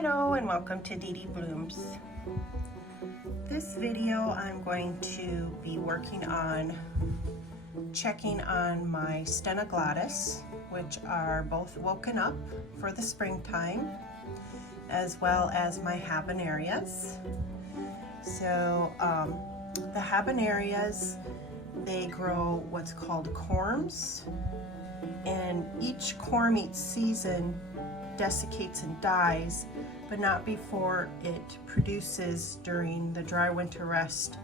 Hello and welcome to Dee Dee Blooms. This video I'm going to be working on checking on my Stenoglottis, which are both woken up for the springtime, as well as my Habenerias. So the Habenerias, they grow what's called corms, and each corm each season desiccates and dies, but not before it produces during the dry winter rest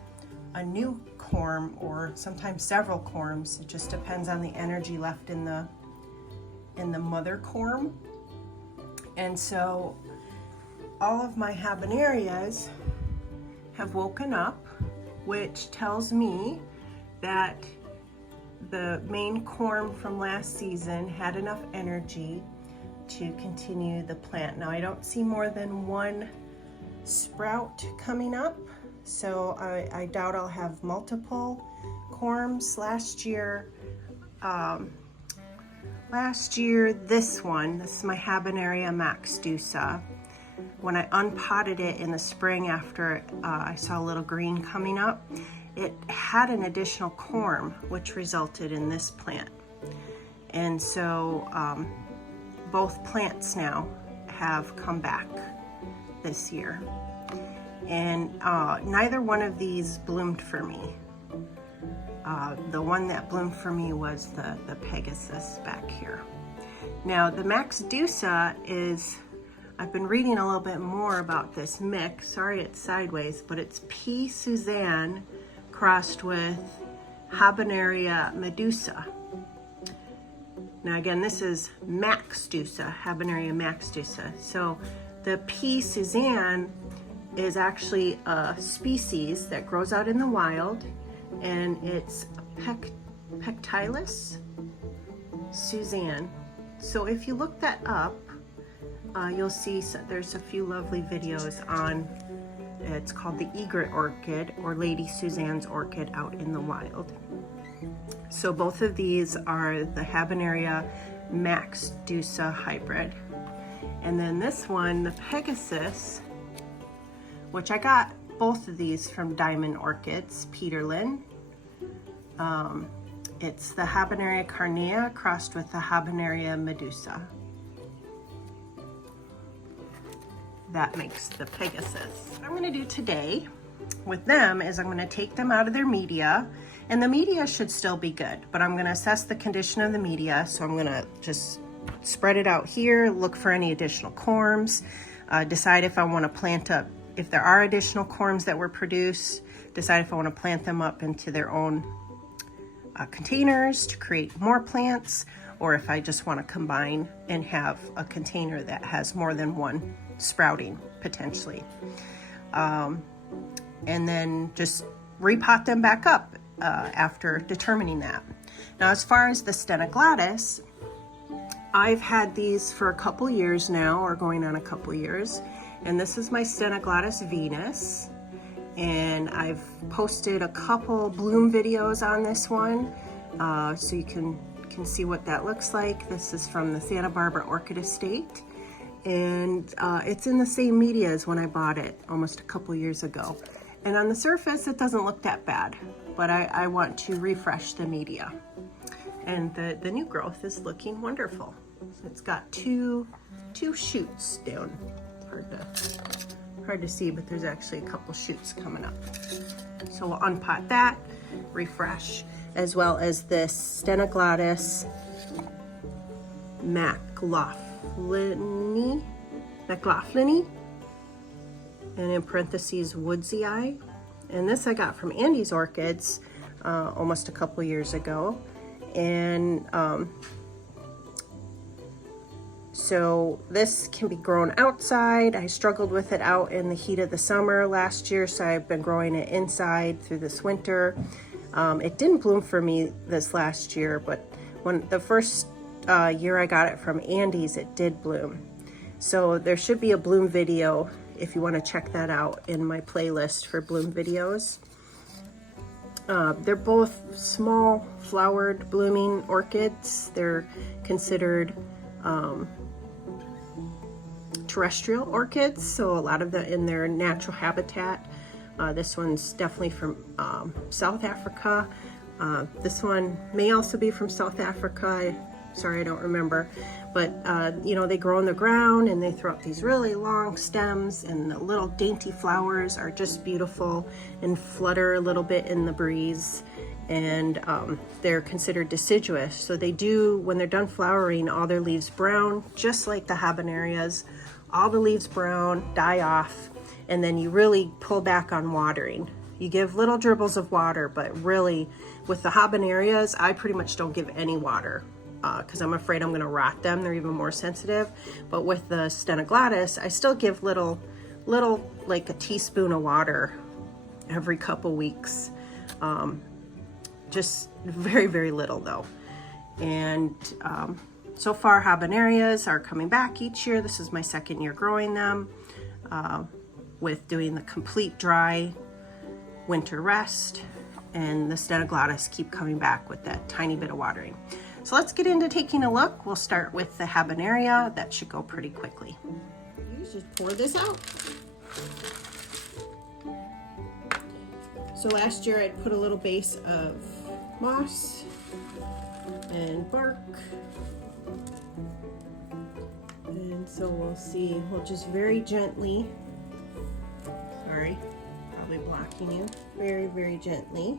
a new corm, or sometimes several corms. It just depends on the energy left in the mother corm. And so all of my Habenerias have woken up, which tells me that the main corm from last season had enough energy to continue the plant. Now I don't see more than one sprout coming up, so I doubt I'll have multiple corms. Last year, this is my Habeneria Maxdusa. When I unpotted it in the spring after I saw a little green coming up, it had an additional corm, which resulted in this plant. And so both plants now have come back this year, and neither one of these bloomed for me. The one that bloomed for me was the Pegasus back here. Now the Maxdusa is, I've been reading a little bit more about this mix. Sorry it's sideways, but it's P. Susanne crossed with Habeneria Medusa. Now again, this is Maxdusa, Habeneria Maxdusa. So the P. Susanne is actually a species that grows out in the wild, and it's Pecteilis Susanne. So if you look that up, you'll see there's a few lovely videos on, it's called the egret orchid, or Lady Susanne's orchid out in the wild. So both of these are the Habeneria Maxdusa hybrid. And then this one, the Pegasus, which I got both of these from Diamond Orchids, Peterlin. It's the Habeneria carnea crossed with the Habeneria Medusa. That makes the Pegasus. What I'm going to do today with them is I'm going to take them out of their media, and the media should still be good, but I'm going to assess the condition of the media. So I'm going to just spread it out here, look for any additional corms, decide if I want to plant up, if there are additional corms that were produced, decide if I want to plant them up into their own containers to create more plants, or if I just want to combine and have a container that has more than one sprouting potentially. And then just repot them back up after determining that. Now, as far as the Stenoglottis, I've had these for a couple years now, or going on a couple years, and this is my Stenoglottis Venus, and I've posted a couple bloom videos on this one, so you can see what that looks like. This is from the Santa Barbara Orchid Estate, and it's in the same media as when I bought it almost a couple years ago. And on the surface, it doesn't look that bad, but I want to refresh the media. And the new growth is looking wonderful. So it's got two shoots down. Hard to see, but there's actually a couple shoots coming up. So we'll unpot that, refresh, as well as this Stenoglottis macloughlini, and in parentheses woodsii. And this I got from Andy's Orchids almost a couple years ago. And so this can be grown outside. I struggled with it out in the heat of the summer last year, so I've been growing it inside through this winter. It didn't bloom for me this last year, but when the first year I got it from Andy's, it did bloom. So there should be a bloom video if you want to check that out in my playlist for bloom videos. They're both small flowered blooming orchids. They're considered terrestrial orchids, so a lot of them in their natural habitat. This one's definitely from South Africa. This one may also be from South Africa. Sorry, I don't remember. But, you know, they grow in the ground and they throw up these really long stems, and the little dainty flowers are just beautiful and flutter a little bit in the breeze. And they're considered deciduous. So they do, when they're done flowering, all their leaves brown, just like the Habenerias. All the leaves brown, die off, and then you really pull back on watering. You give little dribbles of water, but really with the Habenerias, I pretty much don't give any water because I'm afraid I'm gonna rot them. They're even more sensitive. But with the Stenoglottis, I still give little like a teaspoon of water every couple weeks. Just very, very little though. And so far Habenerias are coming back each year. This is my second year growing them with doing the complete dry winter rest, and the Stenoglottis keep coming back with that tiny bit of watering. So let's get into taking a look. We'll start with the Habeneria. That should go pretty quickly. You just pour this out. So last year I'd put a little base of moss and bark, and so we'll see. We'll just very gently, sorry, probably blocking you, very, very gently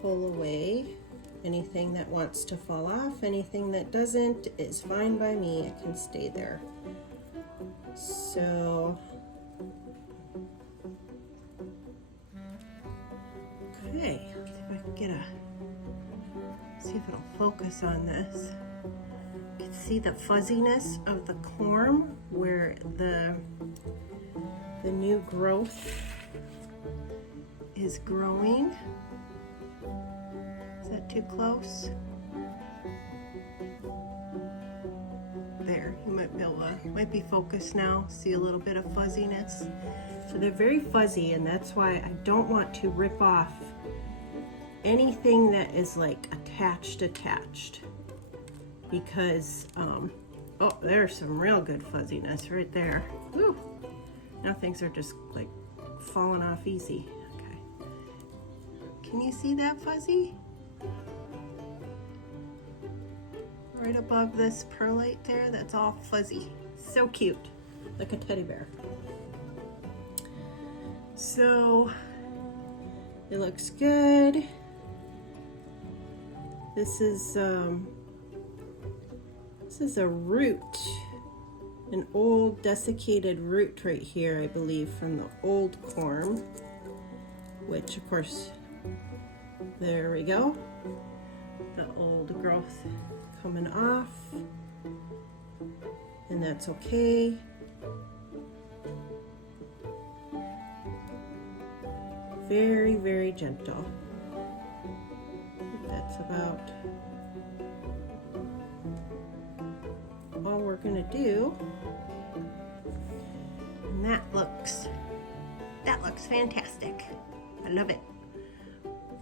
pull away anything that wants to fall off. Anything that doesn't is fine by me. It can stay there. So okay, let's see if I can get see if it'll focus on this. You can see the fuzziness of the corm where the new growth is growing. Is that too close? There, you might be able to, might be focused now. See a little bit of fuzziness. So they're very fuzzy, and that's why I don't want to rip off anything that is like attached, because oh, there's some real good fuzziness right there. Woo! Now things are just like falling off easy. Okay, can you see that fuzzy right above this perlite there? That's all fuzzy. So cute, like a teddy bear. So it looks good. This is a root, an old desiccated root right here, I believe, from the old corm, which of course, there we go. The old growth coming off, and that's okay. Very, very gentle. That's about all we're gonna do, and that looks fantastic. I love it.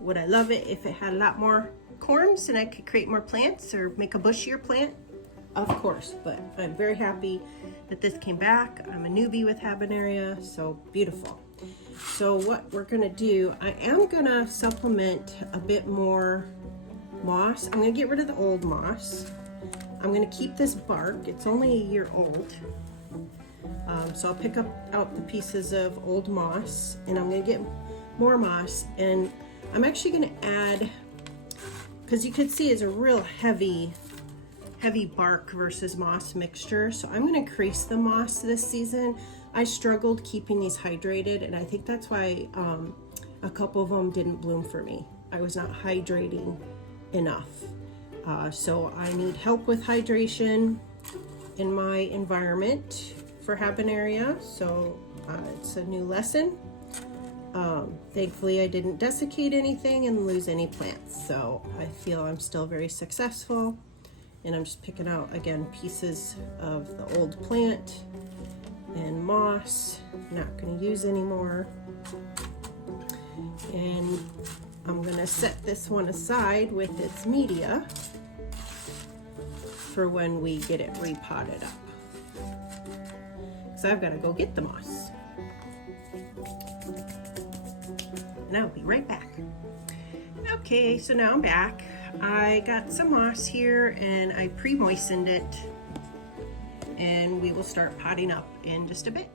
Would I love it if it had a lot more corms and I could create more plants or make a bushier plant? Of course, but I'm very happy that this came back. I'm a newbie with Habeneria, so beautiful. So what we're gonna do, I am gonna supplement a bit more moss. I'm gonna get rid of the old moss. I'm gonna keep this bark. It's only a year old. So I'll pick out the pieces of old moss, and I'm gonna get more moss, and I'm actually gonna add, because you could see it's a real heavy bark versus moss mixture. So I'm gonna increase the moss this season. I struggled keeping these hydrated, and I think that's why a couple of them didn't bloom for me. I was not hydrating enough. So I need help with hydration in my environment for Habeneria. So it's a new lesson. Thankfully I didn't desiccate anything and lose any plants. So I feel I'm still very successful. And I'm just picking out, again, pieces of the old plant and moss. Not going to use anymore. And I'm going to set this one aside with its media for when we get it repotted up. So I've got to go get the moss. And I'll be right back. Okay, so now I'm back. I got some moss here and I pre-moistened it, and we will start potting up in just a bit.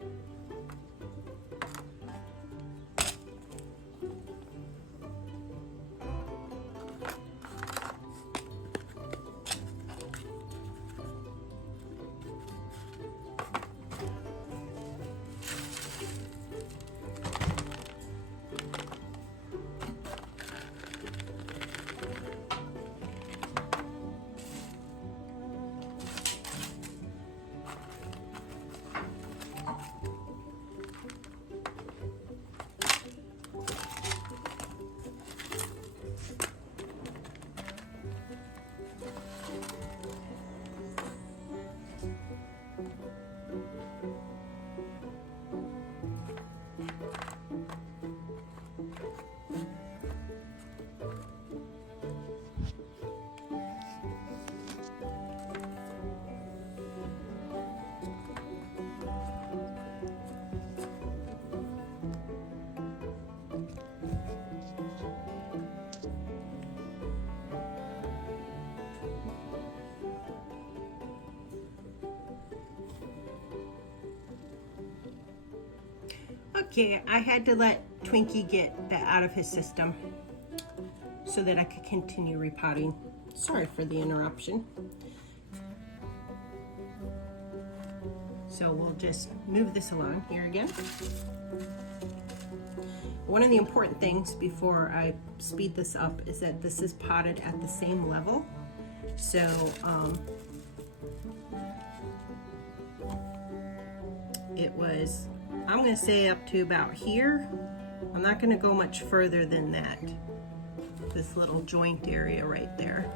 Okay, I had to let Twinkie get that out of his system so that I could continue repotting. Sorry for the interruption. So we'll just move this along here again. One of the important things before I speed this up is that this is potted at the same level. So it was, I'm going to say up to about here. I'm not going to go much further than that. This little joint area right there.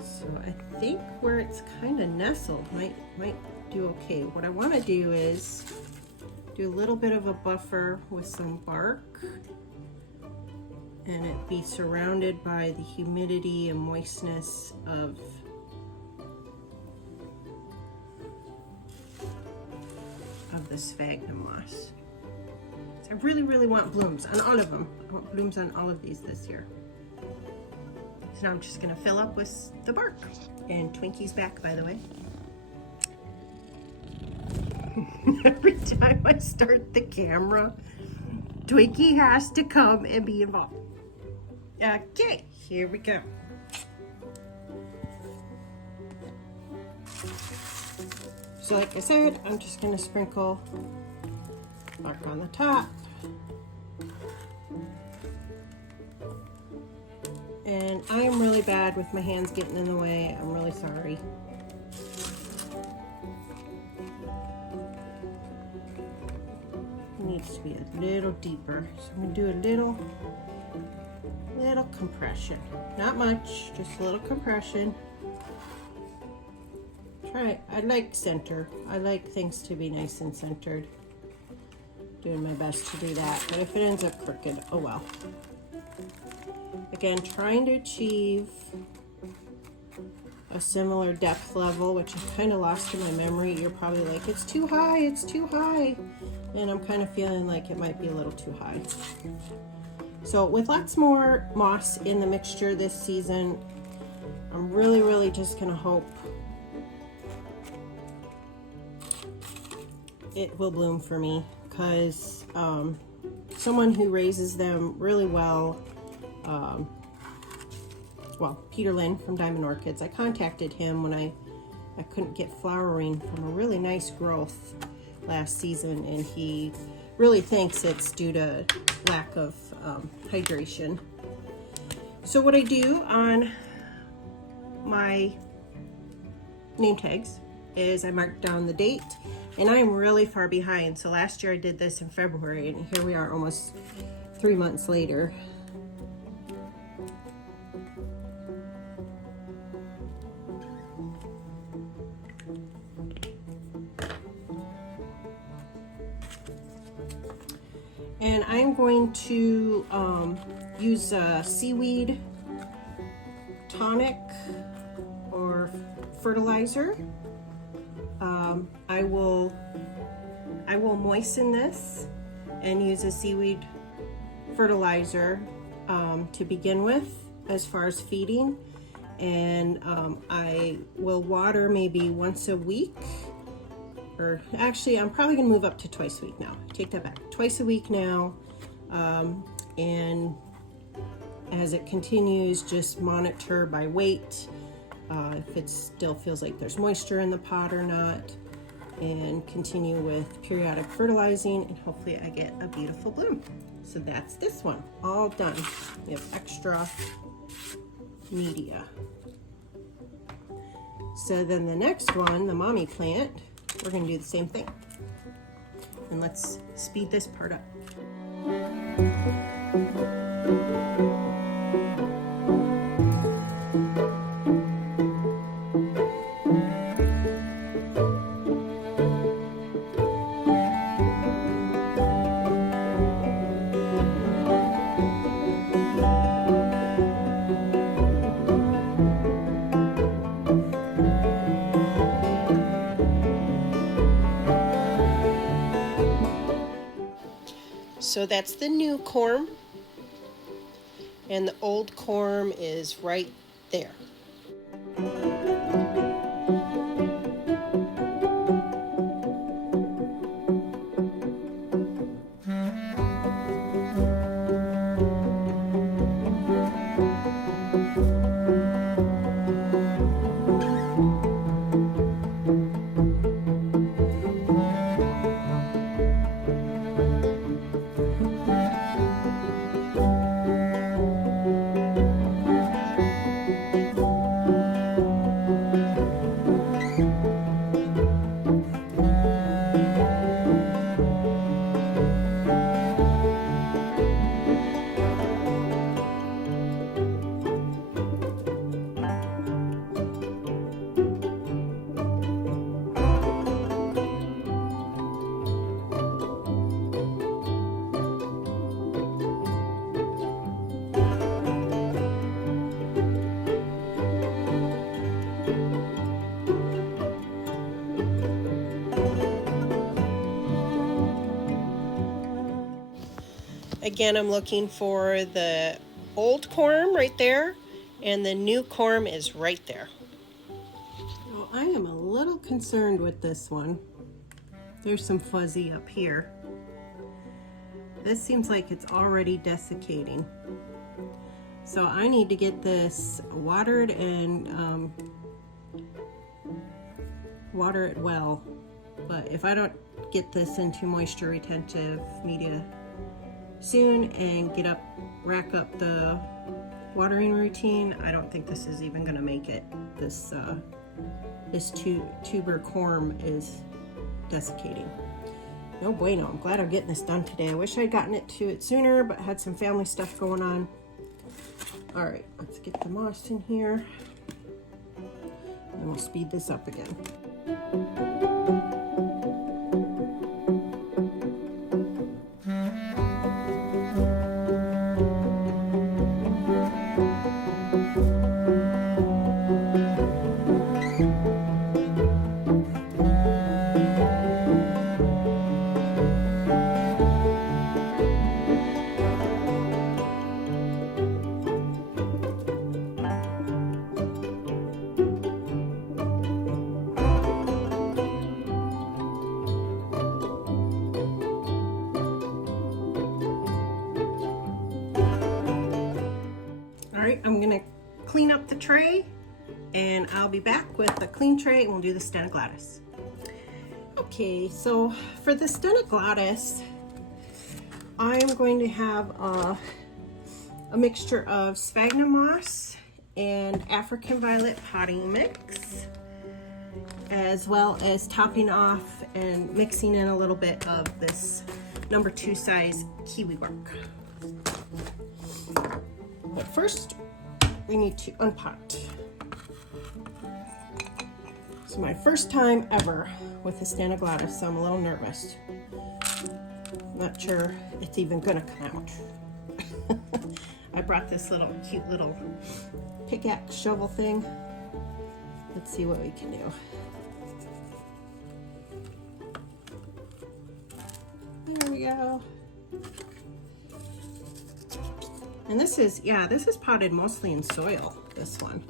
So I think where it's kind of nestled might do okay. What I want to do is do a little bit of a buffer with some bark, and it be surrounded by the humidity and moistness of the sphagnum moss. So I really want blooms on all of them. I want blooms on all of these this year. So now I'm just gonna fill up with the bark. And Twinkie's back, by the way. Every time I start the camera, Twinkie has to come and be involved. Okay, here we go. So like I said, I'm just gonna sprinkle bark on the top. And I'm really bad with my hands getting in the way. I'm really sorry. It needs to be a little deeper. So I'm gonna do a little compression. Not much, just a little compression. I like center. I like things to be nice and centered. Doing my best to do that, but if it ends up crooked, oh well. Again, trying to achieve a similar depth level, which I kind of lost in my memory. You're probably like, it's too high, it's too high. And I'm kind of feeling like it might be a little too high. So with lots more moss in the mixture this season, I'm really just gonna hope it will bloom for me, because someone who raises them really well, well, Peter Lynn from Diamond Orchids, I contacted him when I couldn't get flowering from a really nice growth last season, and he really thinks it's due to lack of hydration. So what I do on my name tags is I mark down the date, and I'm really far behind. So last year I did this in February, and here we are almost 3 months later. And I'm going to use a seaweed tonic or fertilizer. I will moisten this and use a seaweed fertilizer to begin with as far as feeding, and I will water maybe once a week, or actually I'm probably gonna move up to twice a week now. Take that back, twice a week now, and as it continues, just monitor by weight if it still feels like there's moisture in the pot or not, and continue with periodic fertilizing, and hopefully I get a beautiful bloom. So that's this one, all done. We have extra media. So then the next one, the mommy plant, we're gonna do the same thing. And let's speed this part up. So that's the new corm, and the old corm is right there. Again, I'm looking for the old corm right there, and the new corm is right there. Well, I am a little concerned with this one. There's some fuzzy up here. This seems like it's already desiccating. So I need to get this watered and water it well. But if I don't get this into moisture retentive media soon and rack up the watering routine, I don't think this is even gonna make it. This tuber corm is desiccating. No bueno. I'm glad I'm getting this done today. I wish I'd gotten it to it sooner, but had some family stuff going on. All right, let's get the moss in here, and we'll speed this up again. I'm gonna clean up the tray, and I'll be back with the clean tray and we'll do the Stenoglottis. Okay, so for the Stenoglottis, I am going to have a mixture of sphagnum moss and African violet potting mix, as well as topping off and mixing in a little bit of this number 2 size kiwi bark. But first, we need to unpot. It's my first time ever with the Stenoglottis, so I'm a little nervous. Not sure it's even gonna come out. I brought this cute little pickaxe shovel thing. Let's see what we can do. we go. And this is, yeah, this is potted mostly in soil, this one.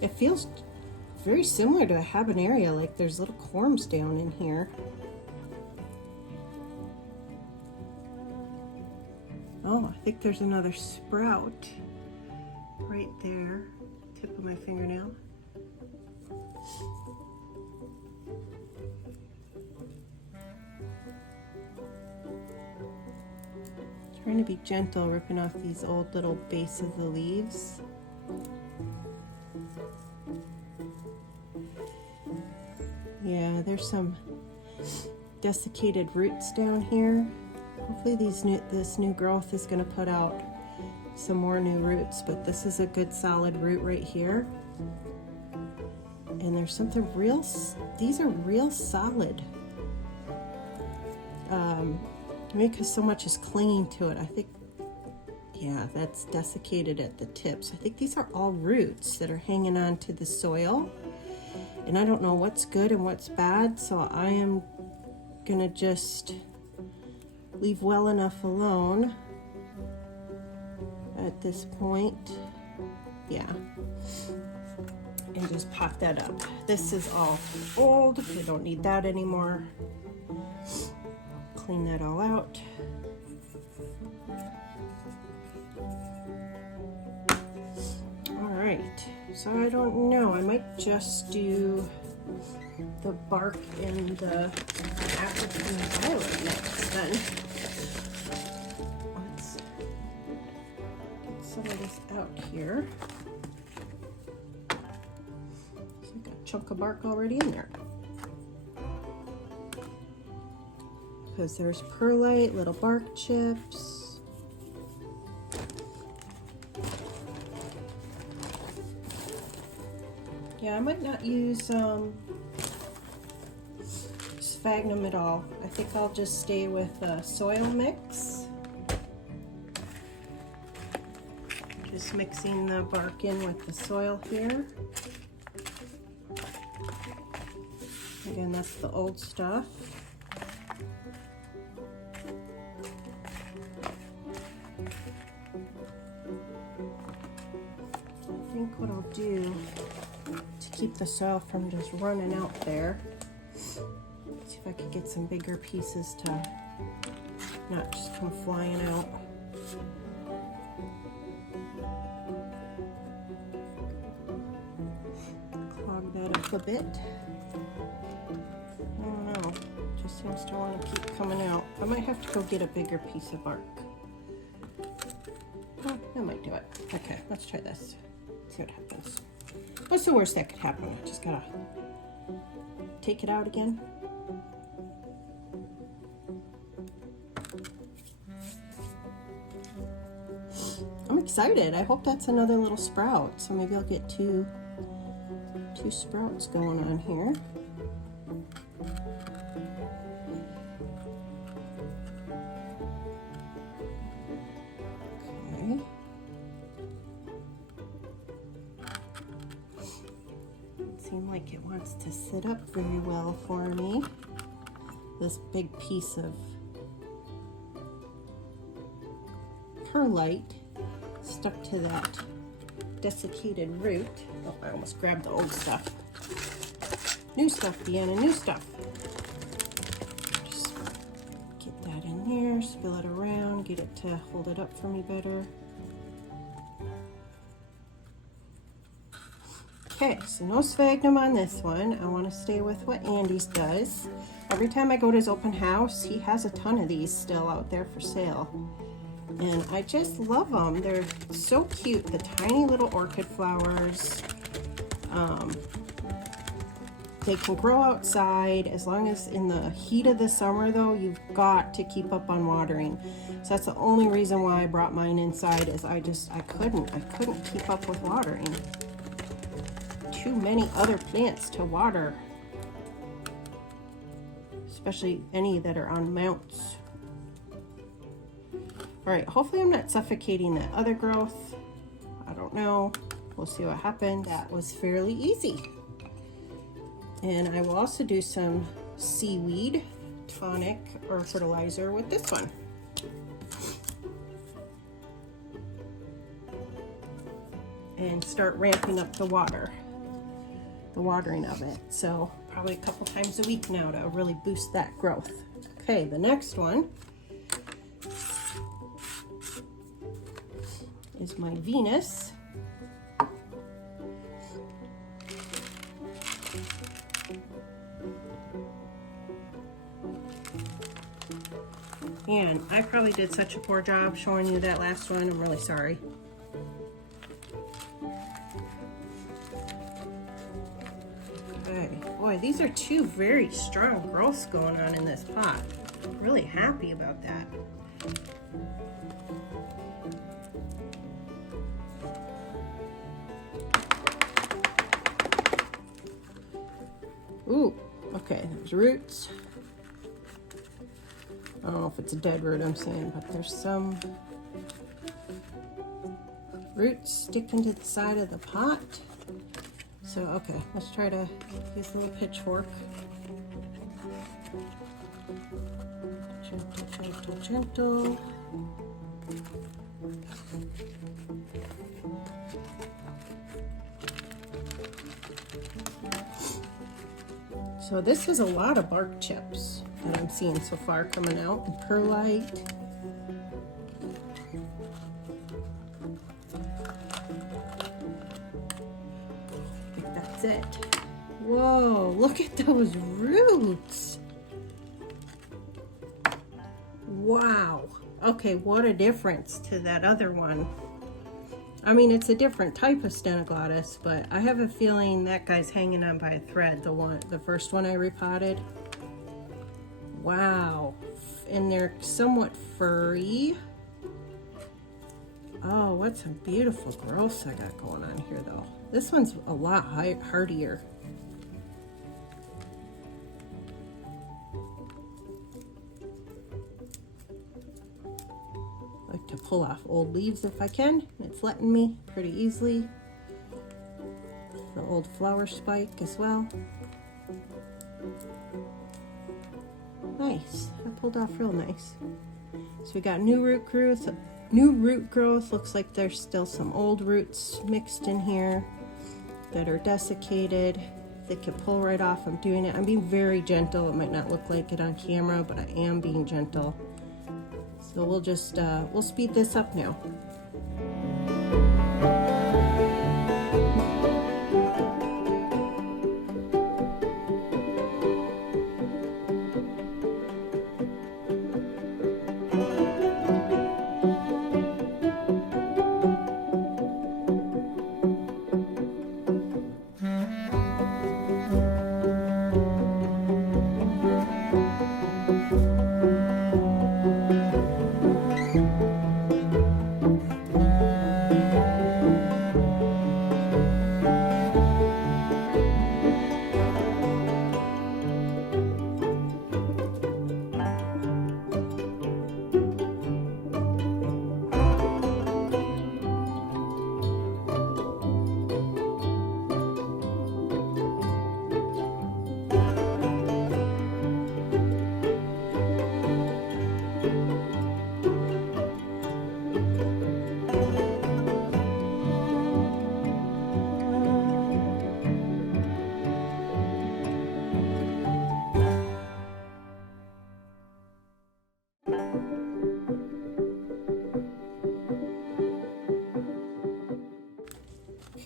It feels very similar to a Habeneria, like there's little corms down in here. Oh, I think there's another sprout right there, tip of my fingernail. Trying to be gentle, ripping off these old little base of the leaves. Yeah, there's some desiccated roots down here. Hopefully this new growth is going to put out some more new roots, but this is a good solid root right here. And there's something real, these are real solid. Maybe because so much is clinging to it. I think, yeah, that's desiccated at the tips. I think these are all roots that are hanging on to the soil. And I don't know what's good and what's bad, so I am gonna just leave well enough alone at this point. Yeah. And just pop that up. This is all old. I don't need that anymore. Clean that all out. All right, so I don't know, I might just do the bark and the African violet next then. Let's get some of this out here. So I've got a chunk of bark already in there. Because there's perlite, little bark chips. Yeah, I might not use sphagnum at all. I think I'll just stay with soil mix. Just mixing the bark in with the soil here. Again, that's the old stuff. I think what I'll do to keep the soil from just running out there, see if I could get some bigger pieces to not just come flying out. Clog that up a bit. I don't know, it just seems to want to keep coming out. I might have to go get a bigger piece of bark. Oh, that might do it. Okay, let's try this. See what happens. What's the worst that could happen? I just gotta take it out again. I'm excited. I hope that's another little sprout. So maybe I'll get two sprouts going on here. Like it wants to sit up very well for me. This big piece of perlite stuck to that desiccated root. Oh, I almost grabbed the old stuff. New stuff, Deanna, new stuff. Just get that in there, spill it around, get it to hold it up for me better. Okay, so no sphagnum on this one. I want to stay with what Andy's does. Every time I go to his open house, he has a ton of these still out there for sale. And I just love them. They're so cute, the tiny little orchid flowers. They can grow outside as long as in the heat of the summer though, you've got to keep up on watering. So that's the only reason why I brought mine inside is I couldn't keep up with watering. Too many other plants to water, especially any that are on mounts. All right, hopefully I'm not suffocating that other growth. I don't know. we'll see what happens. That was fairly easy. And I will also do some seaweed tonic or fertilizer with this one. And start ramping up the watering of it. So probably a couple times a week now to really boost that growth. Okay, the next one is my Venus. And I probably did such a poor job showing you that last one. I'm really sorry. Okay, boy, these are two very strong growths going on in this pot. I'm really happy about that. Ooh, okay, there's roots. I don't know if it's a dead root I'm saying, but there's some roots sticking to the side of the pot. So, okay, let's try to use a little pitchfork. Gentle, gentle, gentle. So this is a lot of bark chips that I'm seeing so far coming out, and perlite. I think that's it. Whoa, look at those roots. Wow. Okay, what a difference to that other one. I mean, it's a different type of Stenoglottis, but I have a feeling that guy's hanging on by a thread, the first one I repotted. Wow. And they're somewhat furry. Oh, what some beautiful growths I got going on here, though. This one's a lot hardier. Like to pull off old leaves if I can. It's letting me pretty easily. The old flower spike as well. Nice. That pulled off real nice. So we got new root growth. Looks like there's still some old roots mixed in here that are desiccated. They can pull right off. I'm doing it. I'm being very gentle. It might not look like it on camera, but I am being gentle. So we'll just, we'll speed this up now.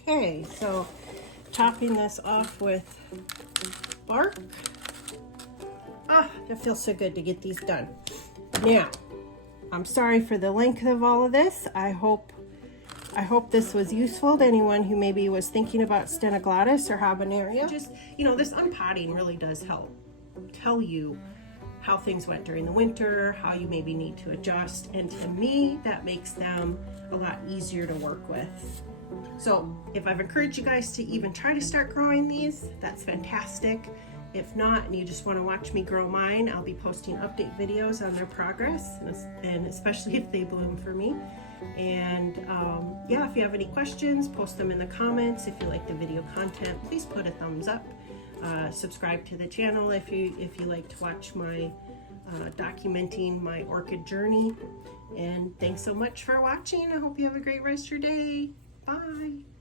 Okay, so chopping this off with bark. Ah, it feels so good to get these done. Now, I'm sorry for the length of all of this. I hope this was useful to anyone who maybe was thinking about Stenoglottis or Habeneria. Just, you know, this unpotting really does help tell you how things went during the winter, how you maybe need to adjust, and to me, that makes them a lot easier to work with. So if I've encouraged you guys to even try to start growing these, that's fantastic. If not, and you just want to watch me grow mine, I'll be posting update videos on their progress, and especially if they bloom for me. And yeah, if you have any questions, post them in the comments. If you like the video content, please put a thumbs up. Subscribe to the channel if you like to watch my documenting my orchid journey. And thanks so much for watching. I hope you have a great rest of your day. Bye.